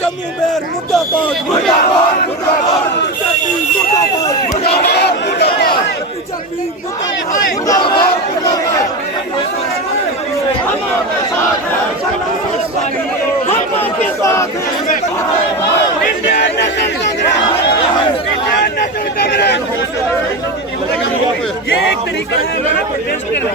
जम्मू में मुर्दाबाद मुर्दाबाद मुर्दाबाद बीजेपी मुर्दाबाद मुर्दाबाद हम आपके साथ हैं हम आपके साथ हैं इंडियन नेशनल कांग्रेस ये एक तरीका है हमारा प्रोटेस्ट करना।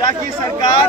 ताकि सरकार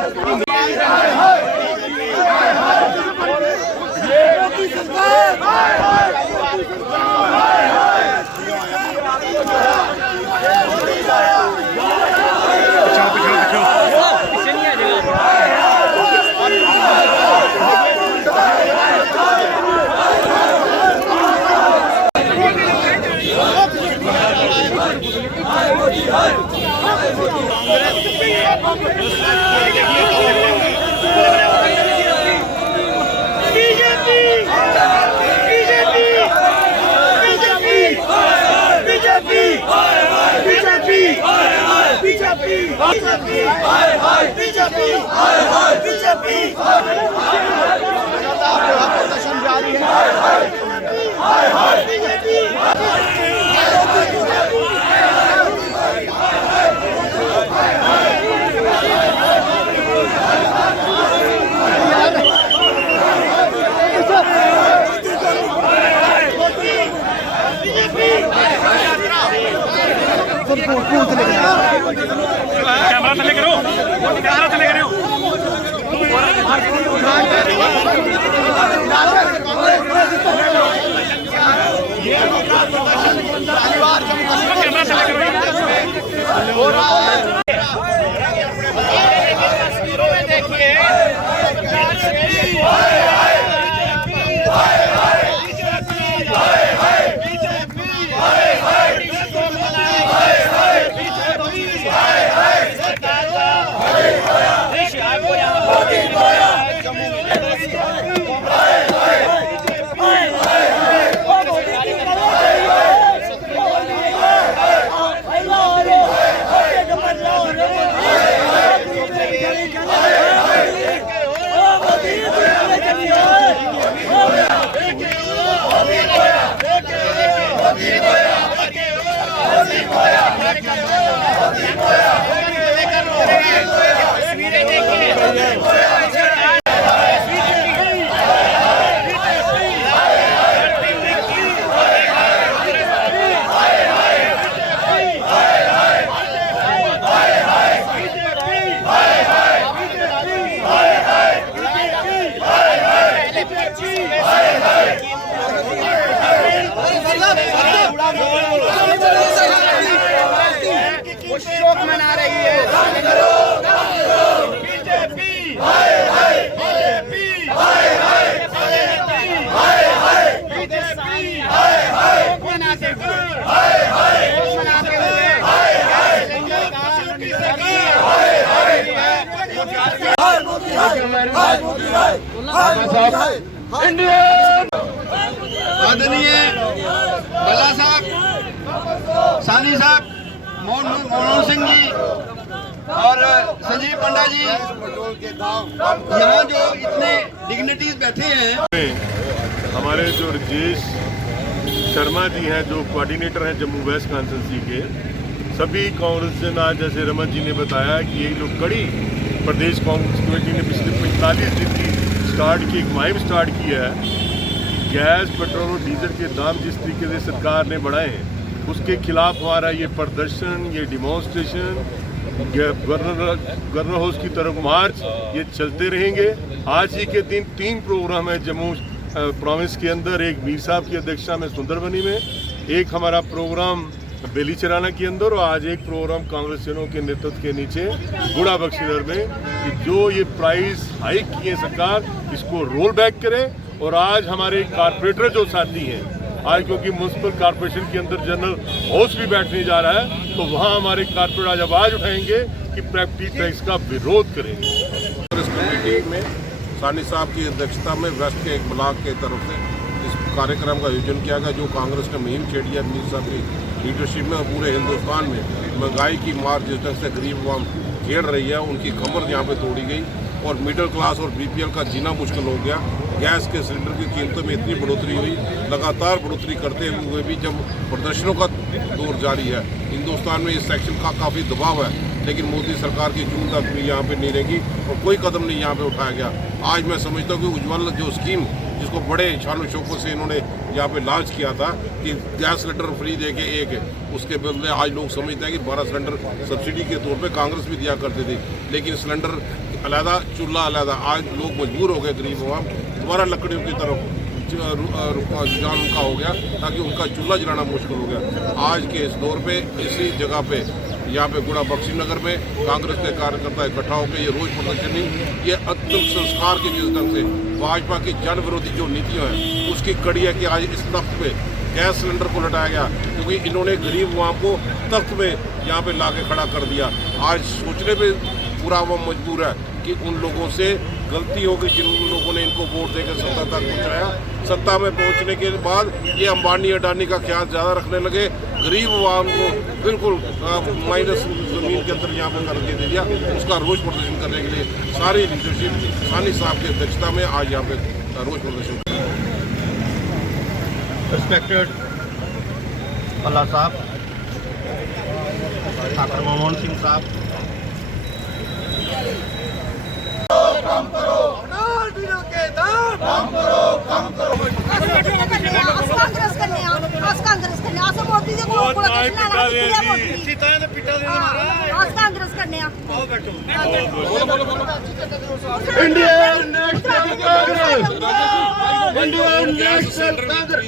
कैमरा थले करो, कैमरा थले करो। तस्वीरों में देखिए शोक मना रही है बीजेपी मनाते आदरणीय भल्ला साहब, सानी साहब, मोहन सिंह जी और संजीव पंडा जी, यहाँ जो इतने डिग्निटीज बैठे हैं। हमारे जो राजेश शर्मा जी हैं, जो कोऑर्डिनेटर हैं जम्मू वेस्ट कॉन्स्टिट्यूंसी के, सभी कांग्रेस जन आज जैसे रमन जी ने बताया कि ये जो कड़ी प्रदेश कांग्रेस कमेटी ने पिछले 45 दिन की स्टार्ट की, एक मुहिम स्टार्ट की है। गैस, पेट्रोल और डीजल के दाम जिस तरीके से सरकार ने बढ़ाए हैं, उसके खिलाफ हमारा ये प्रदर्शन, ये डिमॉन्स्ट्रेशन, गवर्नर हाउस की तरफ मार्च, ये चलते रहेंगे। आज ही के दिन 3 प्रोग्राम है जम्मू प्रोविंस के अंदर। एक मीर साहब की अध्यक्षता में सुंदरबनी में, एक हमारा प्रोग्राम बेलीचराना के अंदर और आज एक प्रोग्राम कांग्रेसियों के नेतृत्व के नीचे गुड़ा बख्शीनगर में कि जो ये प्राइस हाइक किए सरकार इसको रोल बैक करे। और आज हमारे कारपोरेटर जो साथी हैं आज क्योंकि म्यूनसिपल कॉर्पोरेशन के अंदर जनरल हाउस भी बैठने जा रहा है तो वहाँ हमारे कारपोरेटर आज आवाज उठाएंगे कि प्रॉपर्टी टैक्स का विरोध करेंगे। कांग्रेस कमेटी में सानी साहब की अध्यक्षता में वेस्ट के एक ब्लॉक के तरफ से इस कार्यक्रम का आयोजन किया गया, जो कांग्रेस ने मुहिम छेड़ी है मीर साहब की लीडरशिप में। पूरे हिंदुस्तान में महंगाई की मार जिस ढंग से गरीब आवाम झेल रही है उनकी कमर यहाँ पे तोड़ी गई और मिडिल क्लास और बीपीएल का जीना मुश्किल हो गया। गैस के सिलेंडर की कीमतों में इतनी बढ़ोतरी हुई, लगातार बढ़ोतरी करते हुए भी जब प्रदर्शनों का दौर जारी है, हिंदुस्तान में इस सेक्शन का काफ़ी दबाव है, लेकिन मोदी सरकार की जून तक भी यहाँ पे नहीं रहेगी और कोई कदम नहीं यहाँ पे उठाया गया। आज मैं समझता हूँ कि उज्ज्वल जो स्कीम जिसको बड़े शान शौकों से इन्होंने यहाँ पे लॉन्च किया था कि गैस सिलेंडर फ्री दे के एक है, उसके बदले आज लोग समझते हैं कि 12 सिलेंडर सब्सिडी के तौर पे कांग्रेस भी दिया करते थे, लेकिन सिलेंडर अलहदा चूल्हा अलहदा। आज लोग मजबूर हो गए, गरीब आवाम दोबारा लकड़ियों की तरफ रुझान उनका हो गया ताकि उनका चूल्हा जलाना मुश्किल हो गया। आज के इस दौर पे इसी जगह पे यहाँ पे गुड़ा बख्शीनगर में कांग्रेस के कार्यकर्ता इकट्ठा होकर ये रोज प्रदर्शनी, ये अंतिम संस्कार के जिस ढंग से भाजपा की जन विरोधी जो नीतियाँ हैं उसकी कड़ी है कि आज इस तख्त पे गैस सिलेंडर को लटाया गया क्योंकि इन्होंने गरीब आवाम को तख्त में यहाँ पे ला के खड़ा कर दिया। आज सोचने पे पूरा आवाम मजबूर है कि उन लोगों से गलती हो गई जिन लोगों ने इनको वोट देकर सत्ता तक पहुँचाया। सत्ता में पहुँचने के बाद ये अंबानी अडानी का ख्याल ज़्यादा रखने लगे, गरीब आवाम को बिल्कुल माइनस ज़मीन के अंदर यहाँ पर कर दे दिया। उसका रोज प्रदर्शन करने के लिए सारी लीडरशिप सानी साहब की अध्यक्षता में आज यहाँ पे रोज प्रदर्शन। रिस्पेक्टेड अल्लाह साहब, डॉक्टर मनमोहन सिंह साहब, कम करो के दाम कम करो कांग्रेस करने असं मोदी जी को कांग्रेस करने इंडियन नेशनल कांग्रेस, इंडियन नेशनल कांग्रेस।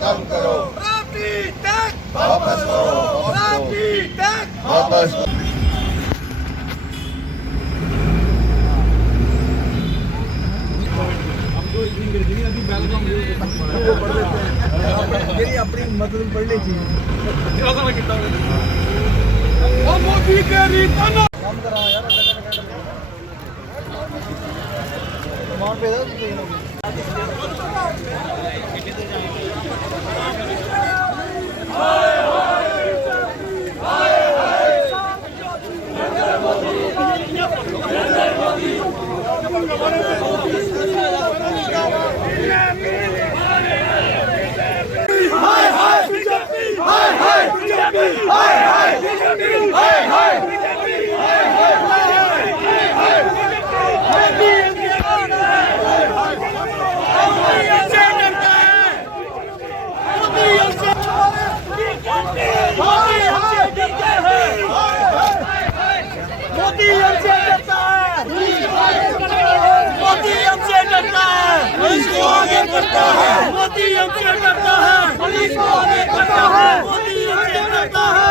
कम करो वापस वापस। अपनी मदद पढ़ ली मोदी के रीता कम करा यार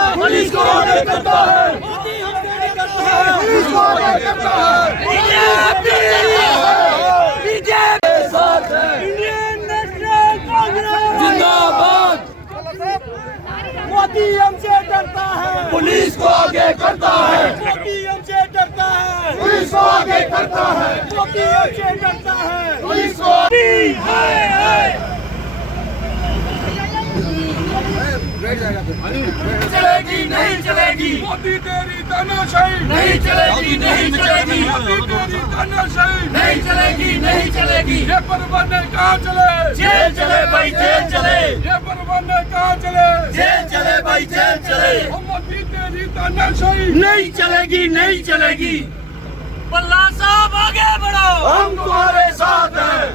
पुलिस को आगे करता है जिंदाबाद। मोदी हमसे डरता है, पुलिस को आगे करता है। मोदी हमसे डरता है, पुलिस को आगे करता है। मोदी हमसे डरता है, पुलिस को चलेगी नहीं चलेगी मोदी तेरी तानाशाही नहीं चलेगी नहीं चलेगी मोदी तेरी तानाशाही नहीं चलेगी नहीं चलेगी। ये परवाने कहाँ चले? जेल चले भाई जेल चले। ये परवाने कहाँ चले? जेल चले भाई जेल चले। मोदी तेरी तानाशाही नहीं चलेगी नहीं चलेगी। भल्ला साहब आगे बढ़ो, हम तुम्हारे साथ हैं।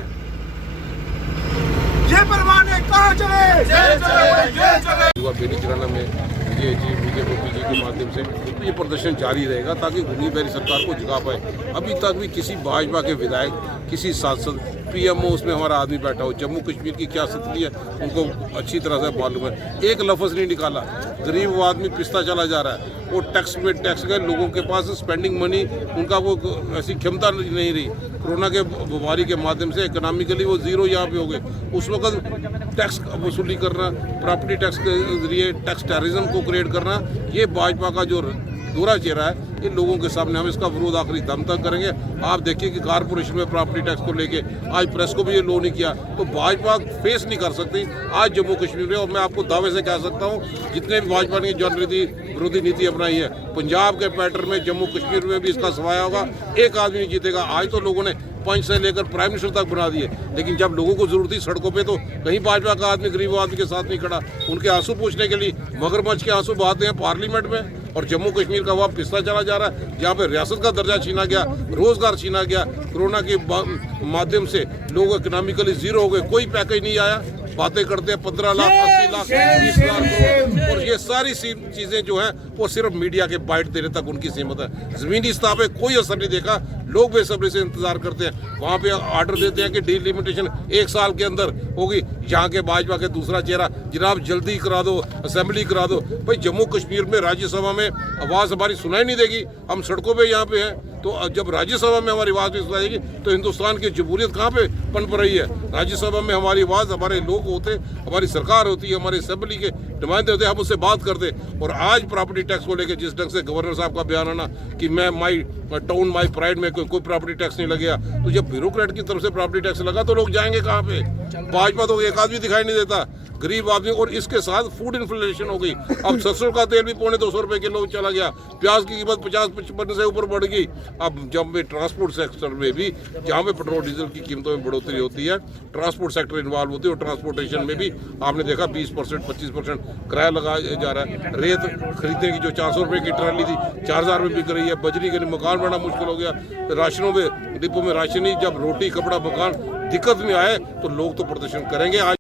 ये परवाने कहाँ चले? जेल चले, जेल चले। युवा बेनी चलाना में बीजेपी के माध्यम से तो ये प्रदर्शन जारी रहेगा ताकि घूमी बेरी सरकार को जगा पाए। अभी तक भी किसी भाजपा के विधायक, किसी सांसद, पीएमओ उसमें हमारा आदमी बैठा हो, जम्मू कश्मीर की क्या स्थिति है उनको अच्छी तरह से मालूम है। एक लफ्ज़ नहीं निकाला। गरीब आदमी पिसता चला जा रहा है। वो टैक्स में टैक्स गए, लोगों के पास स्पेंडिंग मनी उनका वो ऐसी क्षमता नहीं रही। कोरोना के बीमारी के माध्यम से इकोनॉमिकली वो जीरो यहाँ पे हो गए। उस वक्त टैक्स वसूली करना, प्रॉपर्टी टैक्स के जरिए टैक्स टेररिज्म को क्रिएट करना, ये भाजपा का जो दूसरा चेहरा है। इन लोगों के सामने हम इसका विरोध आखिरी दम तक करेंगे। आप देखिए कि कारपोरेशन में प्रॉपर्टी टैक्स को लेके आज प्रेस को भी ये लो नहीं किया, तो भाजपा फेस नहीं कर सकती आज जम्मू कश्मीर में। और मैं आपको दावे से कह सकता हूँ, जितने भी भाजपा ने जननीति विरोधी नीति अपनाई है, पंजाब के पैटर्न में जम्मू कश्मीर में भी इसका सफाया होगा। एक आदमी नहीं जीतेगा। आज तो लोगों ने पंच से लेकर प्राइम मिनिस्टर तक बना दिए, लेकिन जब लोगों को जरूरत थी सड़कों पे तो कहीं भाजपा का आदमी गरीब आदमी के साथ नहीं खड़ा। उनके आंसू पूछने के लिए मगरमच्छ के आंसू बहाते हैं पार्लियामेंट में। और जम्मू कश्मीर का वहाँ पिसता चला जा रहा है, जहाँ पे रियासत का दर्जा छीना गया, रोजगार छीना गया। कोरोना के माध्यम से लोग इकोनॉमिकली जीरो हो गए, कोई पैकेज नहीं आया। बातें करते हैं 15 लाख, 80 लाख, 20 लाख करोड़, और ये सारी चीजें जो हैं वो सिर्फ मीडिया के बाइट देने तक उनकी सीमित है। जमीनी स्तर पे कोई असर नहीं देखा। लोग बेसब्री से इंतजार करते हैं। वहाँ पे ऑर्डर देते हैं कि डीलिमिटेशन 1 साल के अंदर होगी। यहाँ के भाजपा के दूसरा चेहरा, जनाब जल्दी करा दो, असेंबली करा दो। भाई जम्मू कश्मीर में राज्यसभा में आवाज़ हमारी सुनाई नहीं देगी। हम सड़कों पे यहाँ पे हैं, तो जब राज्यसभा में हमारी आवाज़ नहीं सुनाई देगी तो हिंदुस्तान की जमहूरियत कहाँ पे पनप रही है? राज्यसभा में हमारी आवाज़, हमारे लोग होते, हमारी सरकार होती है, हमारे असेंबली के नुमाइंदे होते, हम उससे बात करते। और आज प्रॉपर्टी टैक्स को लेकर जिस ढंग से गवर्नर साहब का बयान आना कि मैं माई टाउन माई प्राइड में कोई प्रॉपर्टी टैक्स नहीं लगेगा, तो जब ब्यूरोक्रेट की तरफ से प्रॉपर्टी टैक्स लगा तो लोग जाएंगे कहाँ पे? भाजपा तो एक आदमी दिखाई नहीं देता, गरीब आदमी। और इसके साथ फूड इन्फ्लेशन हो गई। अब सरसों का तेल भी 250 रुपए किलो चला गया। प्याज की कीमत 50-55 से ऊपर बढ़ गई। अब जब भी ट्रांसपोर्ट सेक्टर में भी, जहाँ पे पेट्रोल डीजल की कीमतों में बढ़ोतरी होती है, ट्रांसपोर्ट सेक्टर इन्वॉल्व होती है। और ट्रांसपोर्टेशन में भी आपने देखा 20%, 25% किराया लगाया जा रहा है। रेत खरीदने की जो 400 रुपये की ट्राली थी 4000 में बिक रही है। बजरी के लिए मकान बड़ा मुश्किल हो गया। राशनों में, डिपो में राशन ही, जब रोटी कपड़ा मकान दिक्कत में आए तो लोग तो प्रदर्शन करेंगे। आज